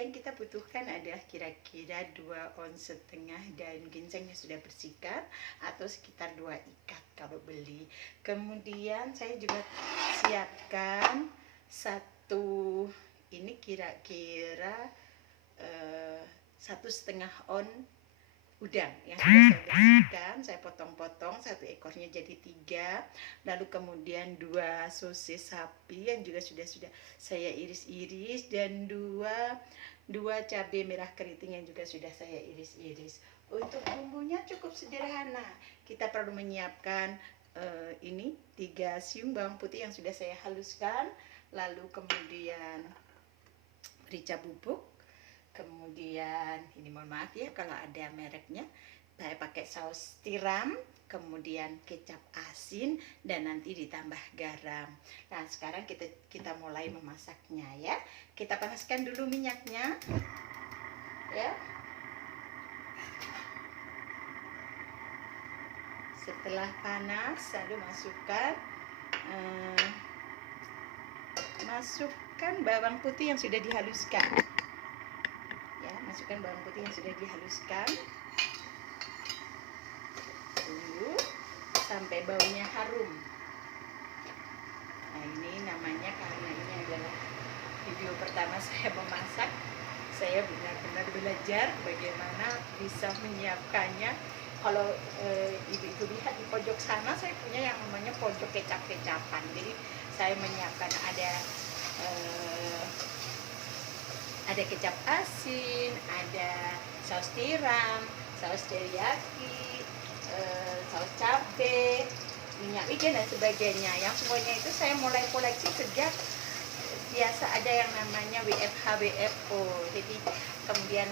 yang kita butuhkan adalah kira-kira 2,5 ons daun ginseng yang sudah bersihkan atau sekitar 2 ikat kalau beli. Kemudian saya juga siapkan satu, ini kira-kira 1,5 ons udang yang sudah saya bersihkan. Saya potong-potong, satu ekornya jadi 3. Lalu kemudian 2 sosis sapi yang juga sudah saya iris-iris, dan 2 cabai merah keriting yang juga sudah saya iris-iris. Untuk bumbunya cukup sederhana. Kita perlu menyiapkan ini 3 siung bawang putih yang sudah saya haluskan, lalu kemudian merica bubuk. Kemudian ini mohon maaf ya kalau ada mereknya, saya pakai saus tiram, kemudian kecap asin, dan nanti ditambah garam. Nah sekarang kita mulai memasaknya ya. Kita panaskan dulu minyaknya ya. Setelah panas lalu masukkan bawang putih yang sudah dihaluskan. Masukkan bawang putih yang sudah dihaluskan. Tunggu sampai baunya harum. Nah ini namanya, karena ini adalah video pertama saya memasak, saya benar-benar belajar bagaimana bisa menyiapkannya. Kalau ibu-ibu lihat di pojok sana, saya punya yang namanya pojok kecap-kecapan. Jadi saya menyiapkan ada kecap asin, ada saus tiram, saus teriyaki, saus cabai, minyak wijen dan sebagainya. Yang semuanya itu saya mulai koleksi sejak biasa ada yang namanya WFH-WFO. Jadi kemudian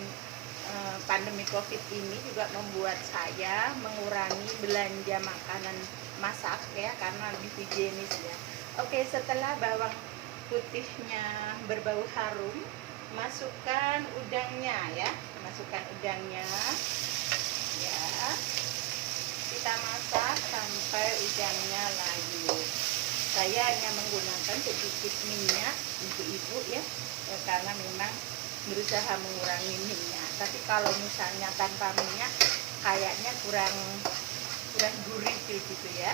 pandemi COVID ini juga membuat saya mengurangi belanja makanan masak ya, karena lebih higienis ya. Oke, setelah bawang putihnya berbau harum, masukkan udangnya ya, ya. Kita masak sampai udangnya layu. Saya hanya menggunakan sedikit minyak ibu-ibu ya, karena memang berusaha mengurangi minyak. Tapi kalau misalnya tanpa minyak kayaknya kurang gurih gitu ya.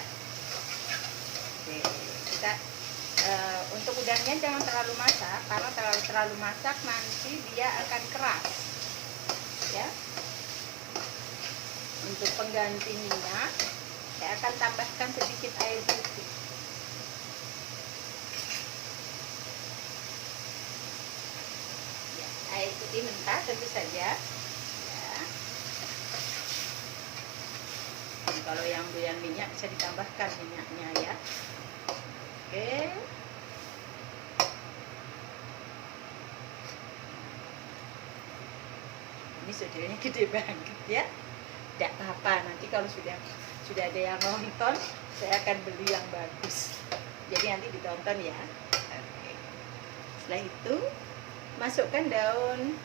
Oke, kita untuk udangnya jangan terlalu masak, karena terlalu masak nanti dia akan keras ya. Untuk pengganti minyak saya akan tambahkan sedikit air putih ya, air putih mentah tentu saja ya. Dan kalau yang doyan minyak bisa ditambahkan minyaknya ya. Oke, ini sudahnya gede banget ya. Tidak apa-apa, nanti kalau sudah ada yang nonton, saya akan beli yang bagus. Jadi nanti ditonton ya. Oke. Setelah itu masukkan daun.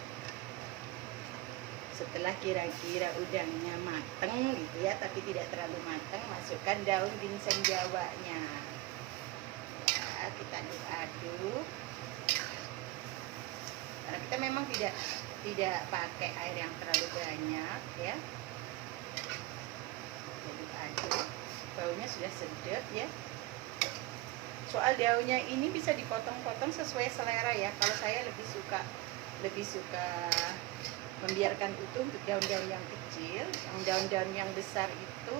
Setelah kira-kira udangnya mateng gitu ya, tapi tidak terlalu mateng, masukkan daun ginseng jawanya. Ya, kita aduk-aduk. Karena kita memang tidak pakai air yang terlalu banyak ya. Aduk, baunya sudah sedap ya. Soal daunnya ini bisa dipotong-potong sesuai selera ya. Kalau saya lebih suka membiarkan utuh untuk daun-daun yang kecil. Yang daun-daun yang besar itu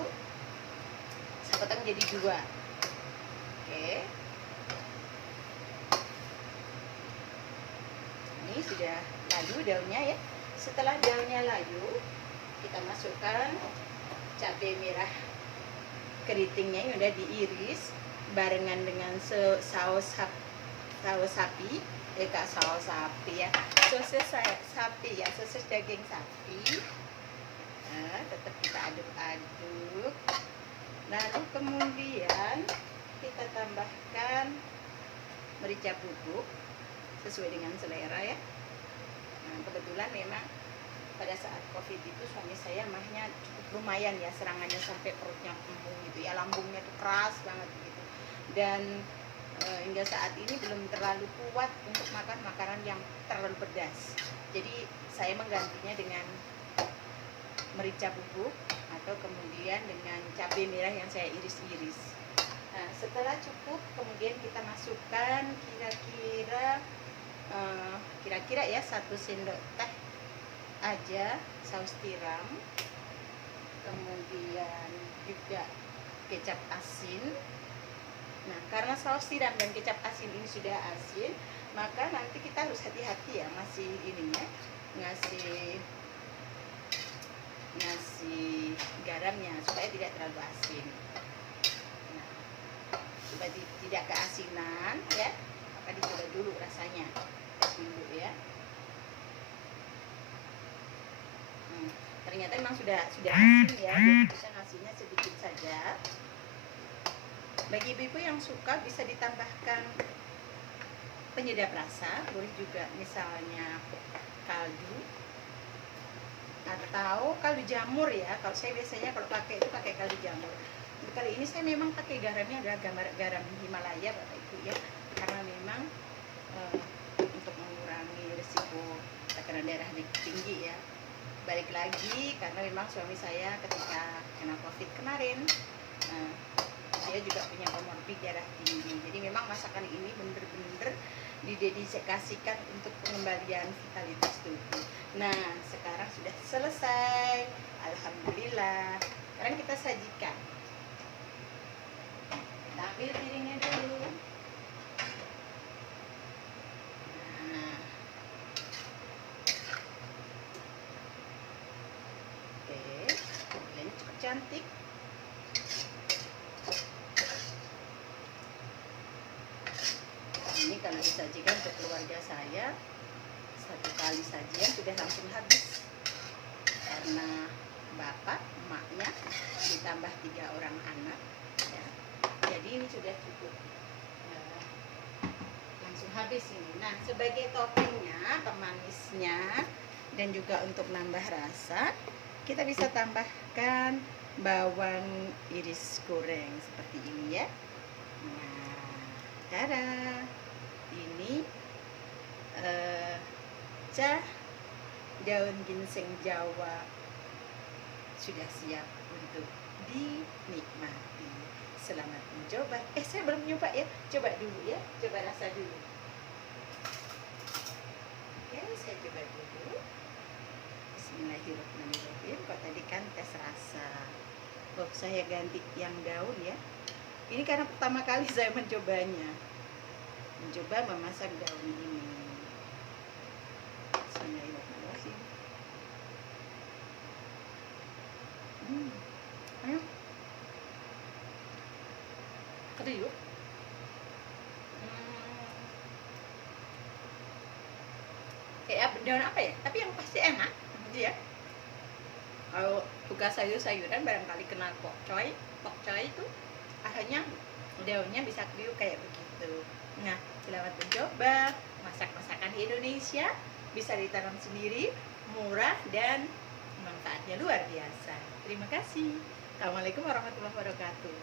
saya potong jadi 2. Oke. Ini sudah layu daunnya ya. Setelah daunnya layu, kita masukkan cabai merah keritingnya yang udah diiris barengan dengan saus sapi ya, sosis daging sapi. Nah, tetap kita aduk-aduk. Lalu kemudian kita tambahkan merica bubuk sesuai dengan selera ya. Nah, kebetulan memang pada saat COVID itu suami saya mahnya cukup lumayan ya, serangannya sampai perutnya kembung gitu ya, lambungnya tuh keras banget gitu. Dan hingga saat ini belum terlalu kuat untuk makan makanan yang terlalu pedas. Jadi saya menggantinya dengan merica bubuk atau kemudian dengan cabai merah yang saya iris-iris. Nah, setelah cukup kemudian kita masukkan kira-kira ya 1 sendok teh aja saus tiram, kemudian juga kecap asin. Nah, karena saus tiram dan kecap asin ini sudah asin, maka nanti kita harus hati-hati ya ngasih ininya, ngasih garamnya supaya tidak terlalu asin. Nah, supaya tidak keasinan ya, maka dicoba dulu rasanya, tes dulu ya. Ternyata memang sudah asin ya, jadi kita ngasihnya sedikit saja. Bagi ibu-ibu yang suka bisa ditambahkan penyedap rasa, boleh juga misalnya kaldu atau kaldu jamur ya. Kalau saya biasanya kalau pakai itu pakai kaldu jamur. Kali ini saya memang pakai garamnya adalah garam Himalaya Bapak Ibu ya, karena memang untuk mengurangi risiko tekanan darah tinggi ya. Balik lagi karena memang suami saya ketika kena COVID kemarin, dia juga punya komorbid darah tinggi. Jadi memang masakan ini benar-benar didedikasikan untuk pengembalian vitalitas tubuh. Nah, sekarang sudah selesai. Alhamdulillah. Sekarang kita sajikan. Kita ambil piringnya dulu. Nah. Oke, ini cukup cantik. Ini kalau disajikan untuk keluarga saya, 1 kali sajian sudah langsung habis, karena bapak, emaknya, ditambah 3 orang anak ya. Jadi ini sudah cukup, langsung habis ini. Nah, sebagai toppingnya, pemanisnya, dan juga untuk nambah rasa, kita bisa tambahkan bawang iris goreng seperti ini ya. Nah, tada, ini daun ginseng Jawa sudah siap untuk dinikmati. Selamat mencoba. Saya belum nyoba ya, coba dulu ya, coba rasa dulu. Oke, saya coba dulu. Bismillahirrahmanirrahim. Kok tadi kan tes rasa. Saya ganti yang daun ya. Ini karena pertama kali saya mencoba memasak daun ini. Bismillahirrahmanirrahim. Ayo. Kriuk. Kayak daun apa ya? Tapi yang pasti enak, gitu ya. Kalau suka sayur-sayuran barangkali kena pokcoy itu akhirnya daunnya bisa kriuk kayak begitu. Nah, selamat mencoba masak-masakan Indonesia, bisa ditanam sendiri, murah dan manfaatnya luar biasa. Terima kasih. Assalamualaikum warahmatullahi wabarakatuh.